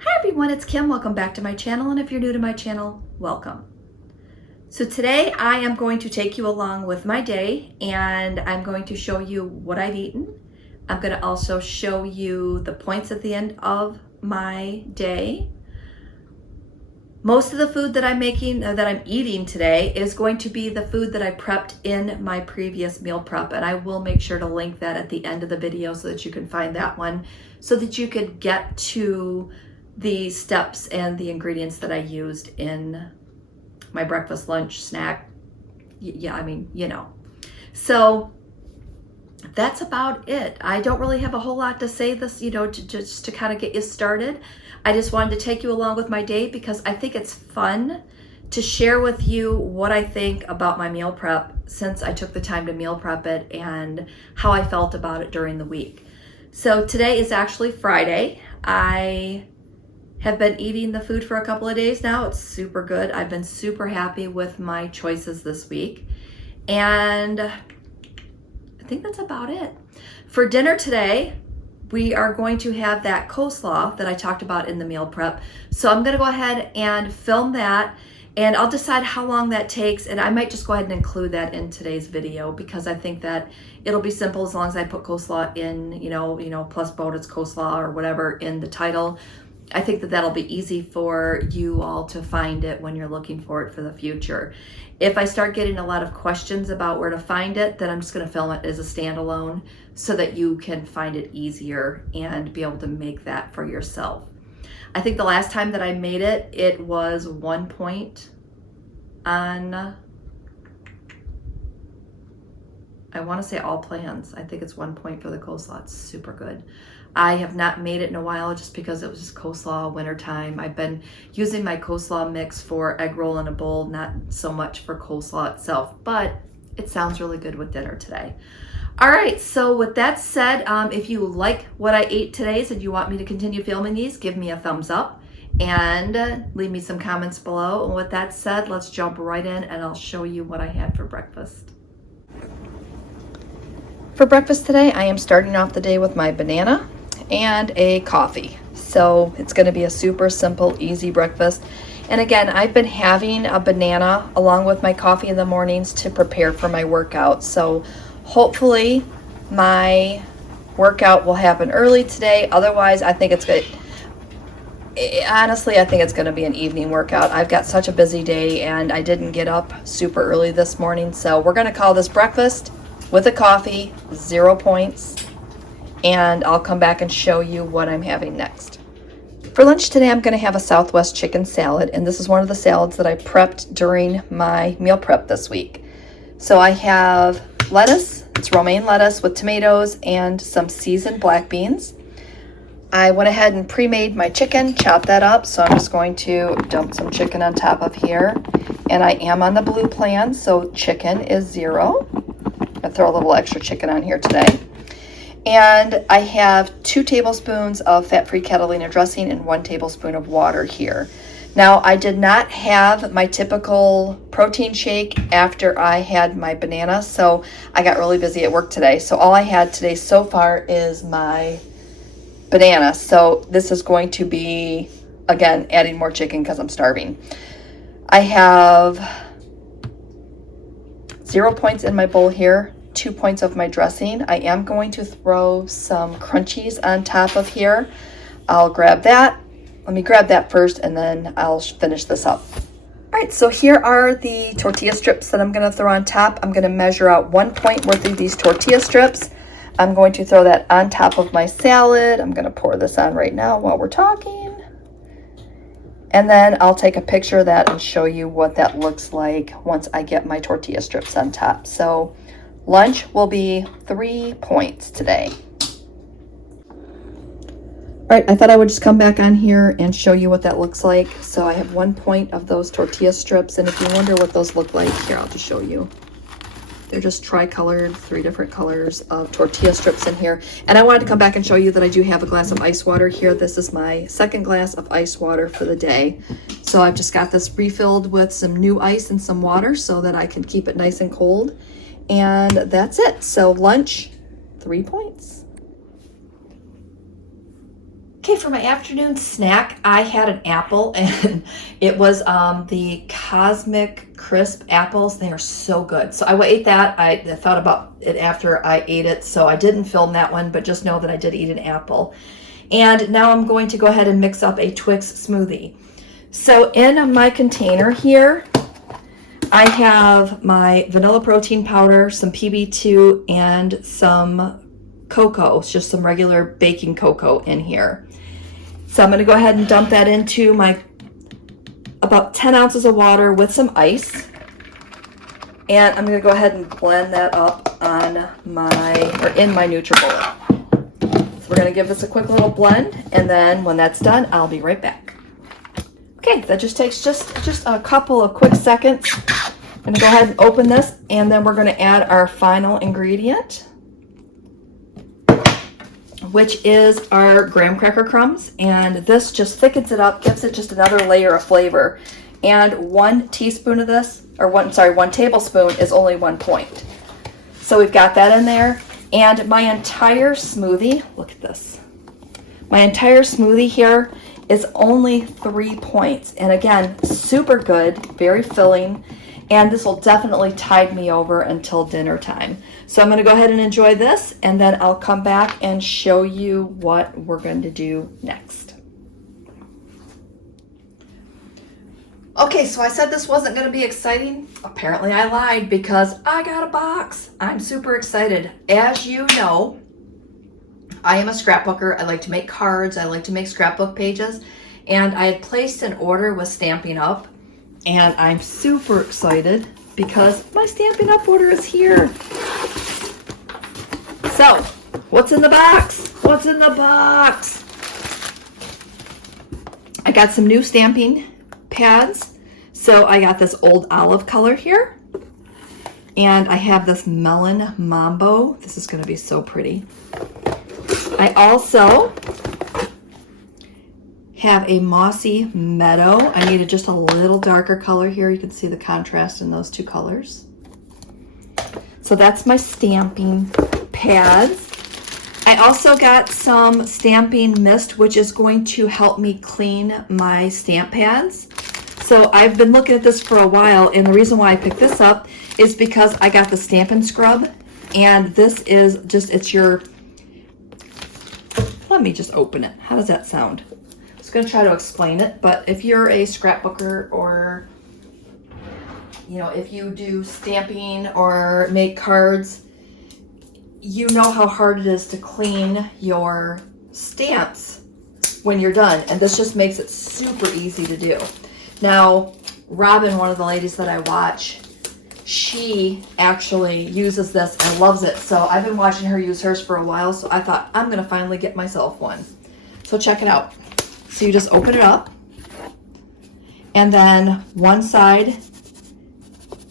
Hi everyone, it's Kim. Welcome back to my channel, and if you're new to my channel, welcome. So today I am going to take you along with my day, and I'm going to show you what I've eaten. I'm going to also show you the points at the end of my day. Most of the food that I'm eating today is going to be the food that I prepped in my previous meal prep, and I will make sure to link that at the end of the video so that you can find that one, so that you could get to the steps and the ingredients that I used in my breakfast, lunch, snack. Yeah, I mean, you know. So that's about it. I don't really have a whole lot to say this, just to kind of get you started. I just wanted to take you along with my day because I think it's fun to share with you what I think about my meal prep since I took the time to meal prep it and how I felt about it during the week. So today is actually Friday. I have been eating the food for a couple of days now. It's super good. I've been super happy with my choices this week. And I think that's about it. For dinner today, we are going to have that coleslaw that I talked about in the meal prep. So I'm gonna go ahead and film that, and I'll decide how long that takes, and I might just go ahead and include that in today's video because I think that it'll be simple as long as I put coleslaw in, plus bonus coleslaw or whatever in the title. I think that that'll be easy for you all to find it when you're looking for it for the future. If I start getting a lot of questions about where to find it, then I'm just going to film it as a standalone so that you can find it easier and be able to make that for yourself. I think the last time that I made it, it was 1 point on, I want to say all plans. I think it's 1 point for the coleslaw. It's super good. I have not made it in a while just because it was just coleslaw wintertime. I've been using my coleslaw mix for egg roll in a bowl, not so much for coleslaw itself, but it sounds really good with dinner today. All right, so with that said, if you like what I ate today and you want me to continue filming these, give me a thumbs up and leave me some comments below. And with that said, let's jump right in and I'll show you what I had for breakfast. For breakfast today, I am starting off the day with my banana and a coffee. So it's going to be a super simple, easy breakfast. And again, I've been having a banana along with my coffee in the mornings to prepare for my workout. So hopefully my workout will happen early today. Otherwise, I think it's good. Honestly, I think it's going to be an evening workout. I've got such a busy day and I didn't get up super early this morning. So we're going to call this breakfast with a coffee, 0 points. And I'll come back and show you what I'm having next. For lunch today, I'm going to have a Southwest chicken salad, and this is one of the salads that I prepped during my meal prep this week. So I have lettuce, it's romaine lettuce with tomatoes and some seasoned black beans. I went ahead and pre-made my chicken, chopped that up, so I'm just going to dump some chicken on top of here. And I am on the blue plan, so chicken is 0. I throw a little extra chicken on here today. And I have 2 tablespoons of fat-free Catalina dressing and 1 tablespoon of water here. Now, I did not have my typical protein shake after I had my banana, so I got really busy at work today. So all I had today so far is my banana. So this is going to be, again, adding more chicken because I'm starving. I have 0 points in my bowl here. 2 points of my dressing. I am going to throw some crunchies on top of here. I'll grab that. Let me grab that first and then I'll finish this up. All right, so here are the tortilla strips that I'm going to throw on top. I'm going to measure out 1 point worth of these tortilla strips. I'm going to throw that on top of my salad. I'm going to pour this on right now while we're talking. And then I'll take a picture of that and show you what that looks like once I get my tortilla strips on top. So lunch will be 3 points today. All right, I thought I would just come back on here and show you what that looks like. So I have 1 point of those tortilla strips, and if you wonder what those look like, here, I'll just show you. They're just tri-colored, 3 different colors of tortilla strips in here. And I wanted to come back and show you that I do have a glass of ice water here. This is my second glass of ice water for the day. So I've just got this refilled with some new ice and some water so that I can keep it nice and cold. And that's it. So lunch, 3 points. Okay, for my afternoon snack, I had an apple, and it was the Cosmic Crisp apples. They are so good. So I ate that. I thought about it after I ate it, so I didn't film that one, but just know that I did eat an apple. And now I'm going to go ahead and mix up a Twix smoothie. So in my container here, I have my vanilla protein powder, some PB2, and some cocoa. It's just some regular baking cocoa in here. So I'm going to go ahead and dump that into my about 10 ounces of water with some ice. And I'm going to go ahead and blend that up on in my NutriBullet. So we're going to give this a quick little blend, and then when that's done, I'll be right back. Okay, that just takes just a couple of quick seconds. I'm going to go ahead and open this, and then we're going to add our final ingredient, which is our graham cracker crumbs, and this just thickens it up, gives it just another layer of flavor. And 1 teaspoon of this, or 1 tablespoon is only 1 point. So we've got that in there, and my entire smoothie, look at this. My entire smoothie here is only 3 points, and again, super good, very filling. And this will definitely tide me over until dinner time. So I'm going to go ahead and enjoy this, and then I'll come back and show you what we're going to do next. Okay, so I said this wasn't going to be exciting. Apparently I lied, because I got a box. I'm super excited. As you know, I am a scrapbooker. I like to make cards. I like to make scrapbook pages. And I had placed an order with Stampin Up. And I'm super excited because my Stampin Up order is here. So, what's in the box? What's in the box? I got some new stamping pads. So I got this old olive color here. And I have this melon mambo. This is going to be so pretty. I also have a mossy meadow. I needed just a little darker color here. You can see the contrast in those two colors. So that's my stamping pads. I also got some stamping mist, which is going to help me clean my stamp pads. So I've been looking at this for a while, and the reason why I picked this up is because I got the Stampin' Scrub, and this is just, let me just open it. How does that sound? Going to try to explain it, but if you're a scrapbooker, or if you do stamping or make cards, you know how hard it is to clean your stamps when you're done, and this just makes it super easy to do. Now, Robin, one of the ladies that I watch, she actually uses this and loves it, so I've been watching her use hers for a while, so I thought I'm going to finally get myself one. So check it out. So you just open it up, and then one side,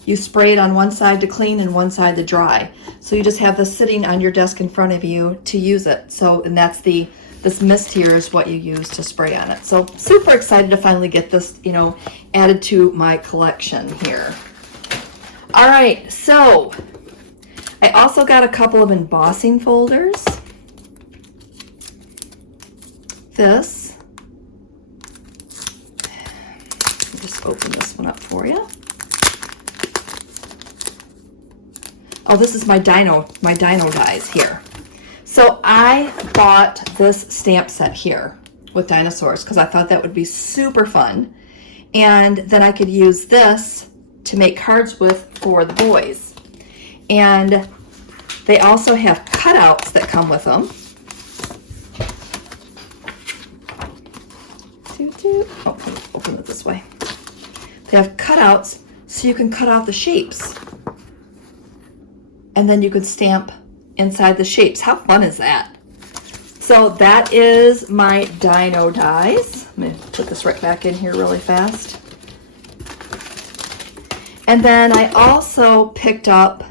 you spray it on one side to clean and one side to dry. So you just have this sitting on your desk in front of you to use it. So, and that's this mist here is what you use to spray on it. So super excited to finally get this, added to my collection here. All right, so I also got a couple of embossing folders. This. Just open this one up for you. Oh, this is my dino dies here. So I bought this stamp set here with dinosaurs because I thought that would be super fun. And then I could use this to make cards with for the boys. And they also have cutouts that come with them. Oh, let me open it this way. They have cutouts so you can cut out the shapes. And then you could stamp inside the shapes. How fun is that? So that is my dino dies. I'm going to put this right back in here really fast. And then I also picked up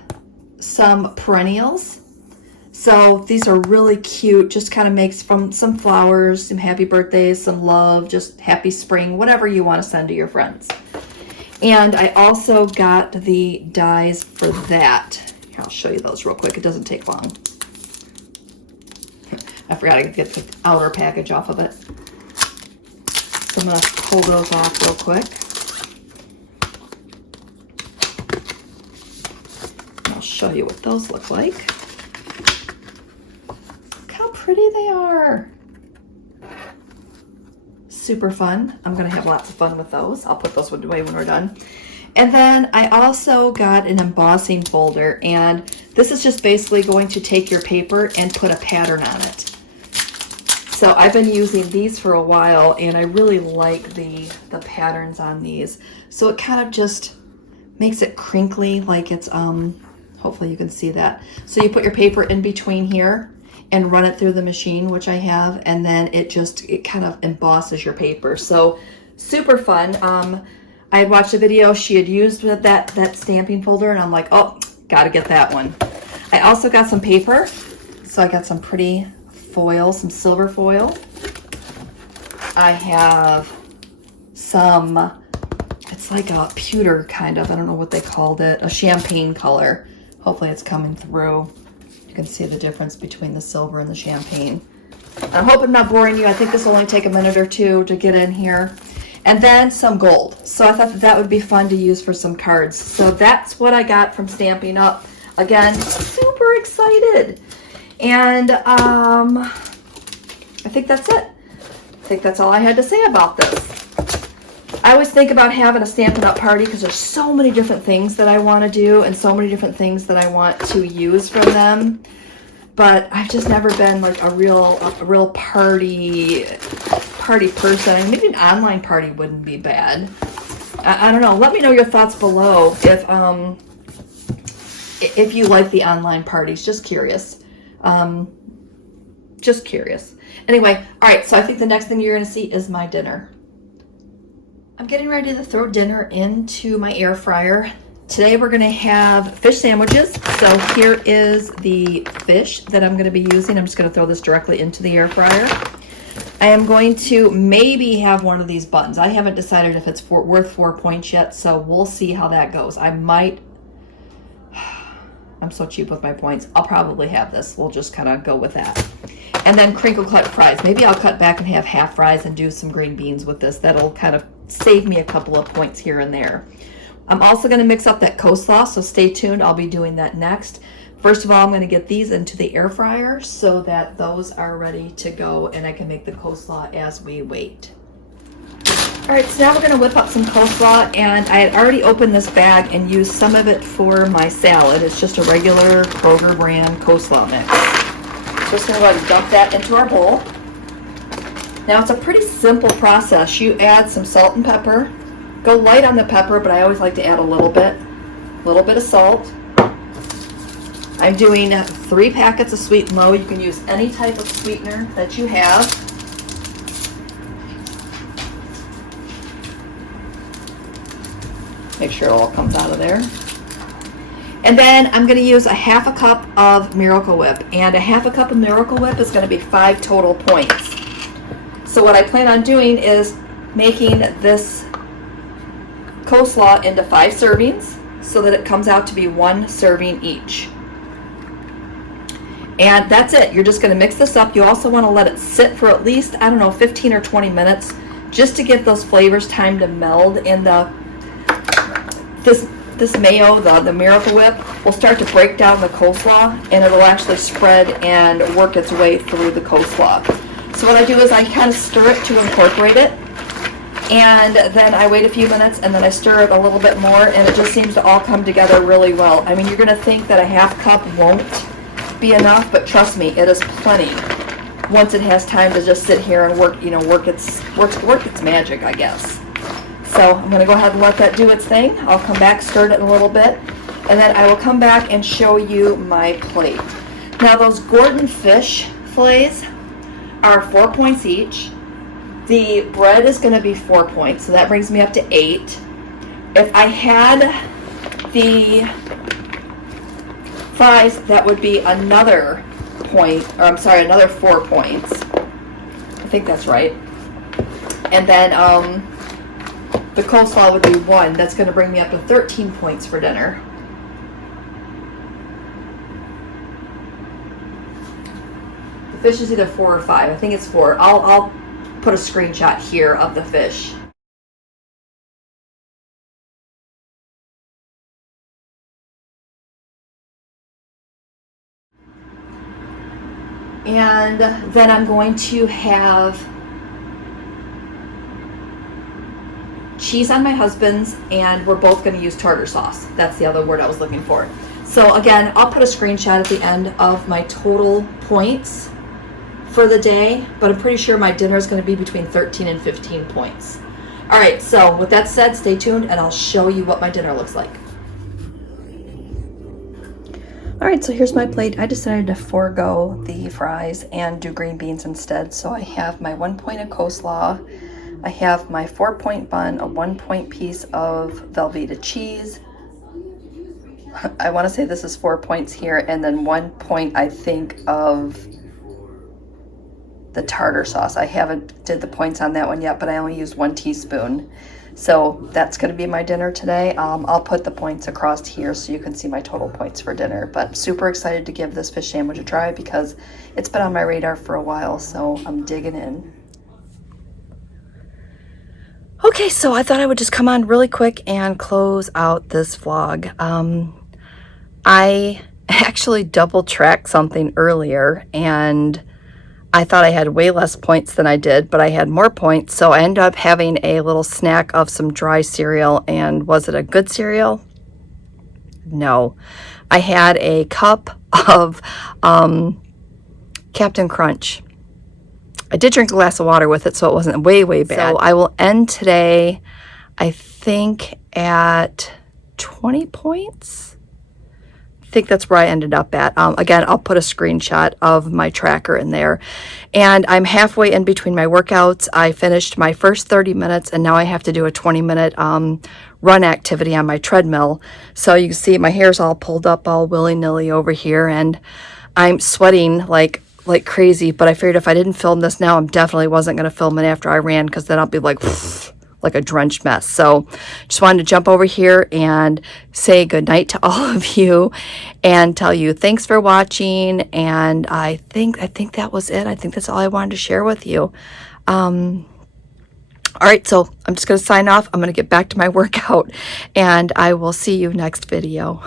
some perennials. So these are really cute, just kind of makes from some flowers, some happy birthdays, some love, just happy spring, whatever you want to send to your friends. And I also got the dies for that. Here, I'll show you those real quick. It doesn't take long. I forgot to get the outer package off of it. So I'm going to pull those off real quick. I'll show you what those look like. Look how pretty they are. Super fun. I'm going to have lots of fun with those. I'll put those away when we're done. And then I also got an embossing folder, and this is just basically going to take your paper and put a pattern on it. So I've been using these for a while, and I really like the patterns on these. So it kind of just makes it crinkly, like it's, hopefully you can see that. So you put your paper in between here and run it through the machine, which I have, and then it kind of embosses your paper. So super fun. I had watched a video she had used with that stamping folder, and I'm like, oh, gotta get that one. I also got some paper. So I got some pretty foil, some silver foil. I have some, it's like a pewter kind of, I don't know what they called it, a champagne color. Hopefully it's coming through. You can see the difference between the silver and the champagne. I hope I'm not boring you. I think this will only take a minute or two to get in here. And then some gold. So I thought that would be fun to use for some cards. So that's what I got from Stampin' Up. Again, super excited. And I think that's it. I think that's all I had to say about this. I always think about having a Stampin' Up party because there's so many different things that I want to do and so many different things that I want to use from them. But I've just never been like a real party person. I mean, maybe an online party wouldn't be bad. I don't know. Let me know your thoughts below if you like the online parties. Just curious. Just curious. Anyway, all right, so I think the next thing you're going to see is my dinner. I'm getting ready to throw dinner into my air fryer. Today we're going to have fish sandwiches. So here is the fish that I'm going to be using. I'm just going to throw this directly into the air fryer. I am going to maybe have one of these buttons. I haven't decided if it's worth 4 points yet, so we'll see how that goes. I might... I'm so cheap with my points. I'll probably have this. We'll just kind of go with that. And then crinkle cut fries. Maybe I'll cut back and have half fries and do some green beans with this. That'll kind of save me a couple of points here and there. I'm also going to mix up that coleslaw, so stay tuned. I'll be doing that next. First of all, I'm going to get these into the air fryer so that those are ready to go and I can make the coleslaw as we wait. All right, so now we're going to whip up some coleslaw, and I had already opened this bag and used some of it for my salad. It's just a regular Kroger brand coleslaw mix. So just going to go ahead and dump that into our bowl. Now it's a pretty simple process. You add some salt and pepper. Go light on the pepper, but I always like to add a little bit of salt. I'm doing 3 packets of Sweet and Low. You can use any type of sweetener that you have. Make sure it all comes out of there. And then I'm going to use a half a cup of Miracle Whip. And a half a cup of Miracle Whip is going to be 5 total points. So what I plan on doing is making this coleslaw into 5 servings so that it comes out to be 1 serving each. And that's it. You're just going to mix this up. You also want to let it sit for at least, I don't know, 15 or 20 minutes just to give those flavors time to meld. And this mayo, the Miracle Whip, will start to break down the coleslaw, and it'll actually spread and work its way through the coleslaw. So what I do is I kind of stir it to incorporate it, and then I wait a few minutes, and then I stir it a little bit more, and it just seems to all come together really well. I mean, you're going to think that a half cup won't be enough, but trust me, it is plenty once it has time to just sit here and work its magic, I guess. So I'm going to go ahead and let that do its thing. I'll come back, stir it in a little bit, and then I will come back and show you my plate. Now those Gordon fish fillets are 4 points each. The bread is going to be 4 points, so that brings me up to 8. If I had the fries, that would be another point, or I'm sorry, another 4 points. I think that's right. And then the coleslaw would be 1. That's going to bring me up to 13 points for dinner. Fish is either 4 or 5. I think it's 4. I'll put a screenshot here of the fish. And then I'm going to have cheese on my husband's, and we're both going to use tartar sauce. That's the other word I was looking for. So again, I'll put a screenshot at the end of my total points for the day, but I'm pretty sure my dinner is going to be between 13 and 15 points. All right, so with that said, stay tuned and I'll show you what my dinner looks like. All right, so here's my plate. I decided to forego the fries and do green beans instead. So I have my 1 point of coleslaw. I have my 4-point bun, a 1-point piece of Velveeta cheese. I want to say this is 4 points here, and then 1 point, I think, of the tartar sauce. I haven't did the points on that one yet, but I only used 1 teaspoon. So that's going to be my dinner today. I'll put the points across here so you can see my total points for dinner. But super excited to give this fish sandwich a try because it's been on my radar for a while, so I'm digging in. Okay, so I thought I would just come on really quick and close out this vlog. I actually double tracked something earlier and I thought I had way less points than I did, but I had more points. So I ended up having a little snack of some dry cereal. And was it a good cereal? No. I had a cup of Captain Crunch. I did drink a glass of water with it, so it wasn't way bad. So I will end today, I think, at 20 points. I think that's where I ended up at. Again, I'll put a screenshot of my tracker in there. And I'm halfway in between my workouts. I finished my first 30 minutes and now I have to do a 20-minute run activity on my treadmill. So you can see my hair's all pulled up all willy-nilly over here and I'm sweating like crazy, but I figured if I didn't film this now, I definitely wasn't going to film it after I ran because then I'll be like a drenched mess. So just wanted to jump over here and say good night to all of you and tell you thanks for watching. And I think that was it. I think that's all I wanted to share with you. All right, so I'm just going to sign off. I'm going to get back to my workout and I will see you next video.